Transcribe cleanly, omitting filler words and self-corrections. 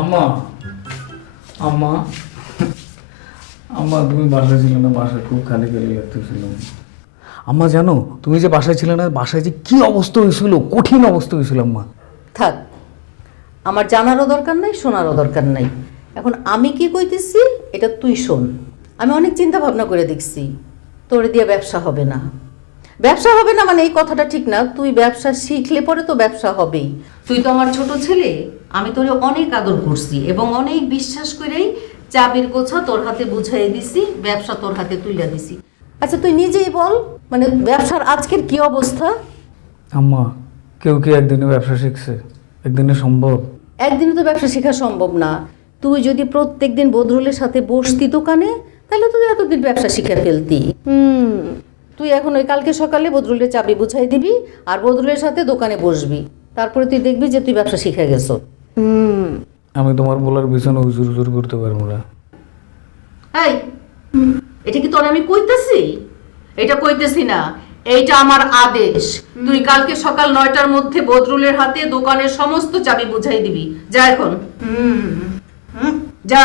আম্মা, আম্মা, আম্মা তুমি বাসায় ছিলে না? বাসায় খুব খালি খালি লাগতেছিল। আম্মা জানো, তুমি যে বাসায় ছিলে না, বাসায় যে কি অবস্থা হয়েছিল, কঠিন অবস্থা হয়েছিল আম্মা। থাক, আমার জানারও দরকার নাই, শোনারও দরকার নাই। এখন আমি কি কইতেছি এটা তুই শোন। আমি অনেক চিন্তা ভাবনা করে দেখছি, তোরে দিয়ে ব্যবসা হবে না। ব্যবসা হবে না মানে এই কথাটা ঠিক না, তুই ব্যবসা শিখলে পরে তো ব্যবসা হবেই। তুই তো আমার ছোট ছেলে, আমি তোরে অনেক আদর করছি এবং অনেক বিশ্বাস করেই চাবির গোছা তোর হাতে বুঝাই দিছি, ব্যবসা তোর হাতে তুইলা দিছি। আচ্ছা তুই নিজেই বল, মানে ব্যবসার আজকের কি অবস্থা? আম্মা, কেউ কি একদিনে ব্যবসা শিখছে? একদিনে সম্ভব? একদিনে তো ব্যবসা শেখা সম্ভব না। তুই যদি প্রত্যেকদিন বদরুলের সাথে বসতি দোকানে, তাহলে তুই এতদিন ব্যবসা শিখে ফেলতি। তুই এখন ওই কালকে সকালে বদরুলের চাবি বুঝাই দিবি আর বদরুলের সাথে দোকানে বসবি, তারপরে তুই দেখবি যে তুই ব্যবসা শিখে গেছো। আমি তোমার বলার পিছনে হুজুর হুজুর করতে পারবো না। এই, এটা কি তোর আমি কইতেছি? এটা কইতেছি না, এইটা আমার আদেশ। তুই কালকে সকাল 9টার মধ্যে বদরুলের হাতে দোকানের সমস্ত চাবি বুঝাই দিবি। যা এখন, যা।